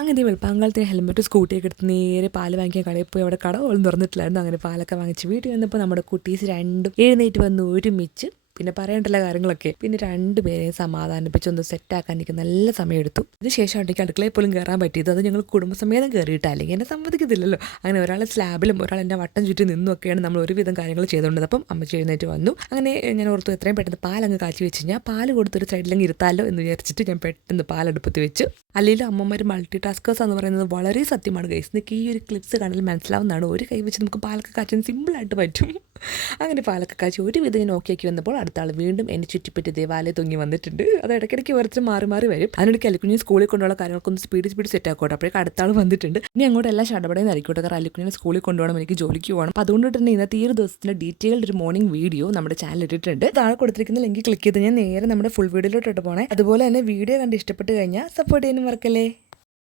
അങ്ങനെ വെളുപ്പാങ്കാലത്തെ ഹെൽമെറ്റ് സ്കൂട്ടിയൊക്കെ എടുത്ത് നേരെ പാല് വാങ്ങിക്കാൻ കടയിൽ പോയി അവിടെ കട പോലും തുറന്നിട്ടില്ലായിരുന്നു. അങ്ങനെ പാലൊക്കെ വാങ്ങിച്ച് വീട്ടിൽ വന്നപ്പോൾ നമ്മുടെ കുട്ടീസ് രണ്ടും എഴുന്നേറ്റ് വന്ന് ഒരുമിച്ച് പിന്നെ പറയേണ്ടുള്ള കാര്യങ്ങളൊക്കെ പിന്നെ രണ്ടുപേരെയും സമാധാനിപ്പിച്ച് ഒന്ന് സെറ്റാക്കാൻ എനിക്ക് നല്ല സമയമെടുത്തു. ഇതിനുശേഷം എനിക്ക് അടുക്കളയിൽ പോലും കയറാൻ പറ്റിയത്. അത് ഞങ്ങൾ കുടുംബസമേതം കയറിയിട്ട് അല്ലെങ്കിൽ എന്നെ സമ്മതിക്കത്തില്ലല്ലോ. അങ്ങനെ ഒരാൾ സ്ലാബിലും ഒരാൾ എൻ്റെ വട്ടം ചുറ്റി നിന്നൊക്കെയാണ് നമ്മൾ ഒരുവിധം കാര്യങ്ങൾ ചെയ്തുകൊണ്ടത്. അപ്പം അമ്മച്ചി എഴുന്നേറ്റ് വന്നു. അങ്ങനെ ഞാൻ ഓർത്തു എത്രയും പെട്ടെന്ന് പാലങ്ങ് കാച്ചി വെച്ച് ഞാൻ പാല് കൊടുത്തൊരു സൈഡിലങ്ങ് ഇരുത്താമല്ലോ എന്ന് വിചാരിച്ചിട്ട് ഞാൻ പെട്ടെന്ന് പാലെടുപ്പത്ത് വെച്ച്. അല്ലെങ്കിൽ അമ്മമാർ മൾട്ടി ടാസ്കേഴ്സ് എന്ന് പറയുന്നത് വളരെ സത്യമാണ് ഗൈസ്. നിങ്ങൾക്ക് ഈ ഒരു ക്ലിപ്സ് കാണാൻ മനസ്സിലാവുന്നതാണ്. ഒരു കൈ വെച്ച് നമുക്ക് പാലൊക്കെ കാച്ചാൻ സിമ്പിളായിട്ട് പറ്റും. അങ്ങനെ പാലൊക്കെ കാച്ചി ഒരുവിധം ഞാൻ ഓക്കെയാക്കി വന്നപ്പോൾ അടുത്ത ആൾ വീണ്ടും എന്നെ ചുറ്റിപ്പറ്റി ദേവാലയം തൂങ്ങി വന്നിട്ടുണ്ട്. അത് ഇടയ്ക്കിടയ്ക്ക് കുറച്ച് മാറി മാറി വരും. അതിനിടയ്ക്ക് അല്ലിക്കുഞ്ഞിനെ സ്കൂളിൽ കൊണ്ടുള്ള കാര്യങ്ങൾക്കൊന്ന് സ്പീഡ് സെറ്റ് ആക്കോട്ടെ. അപ്പോഴേക്കും അടുത്ത ആൾ വന്നിട്ടുണ്ട്. ഇനി അങ്ങോട്ട് എല്ലാം ഷടപടയിൽ ആയിരിക്കട്ടെ. കാരണം അല്ലിക്കുഞ്ഞിനെ സ്കൂളിൽ കൊണ്ടുപോകണം, എനിക്ക് ജോലിക്ക് പോകണം. അപ്പോൾ അതുകൊണ്ട് തന്നെ ഇന്നത്തെ ഈ ഒരു ദിവസത്തിൻ്റെ ഡീറ്റെയിൽഡ് ഒരു മോർണിംഗ് വീഡിയോ നമ്മുടെ ചാനൽ ഇട്ടിട്ടുണ്ട്. താഴെ കൊടുത്തിരിക്കുന്ന ലിങ്ക് ക്ലിക്ക് ചെയ്ത് ഞാൻ നേരെ നമ്മുടെ ഫുൾ വീഡിയോയിലോട്ട് പോകണേ. അതുപോലെ തന്നെ വീഡിയോ കണ്ട് ഇഷ്ടപ്പെട്ട് കഴിഞ്ഞാൽ സപ്പോർട്ട് ചെയ്യാനും മറക്കല്ലേ.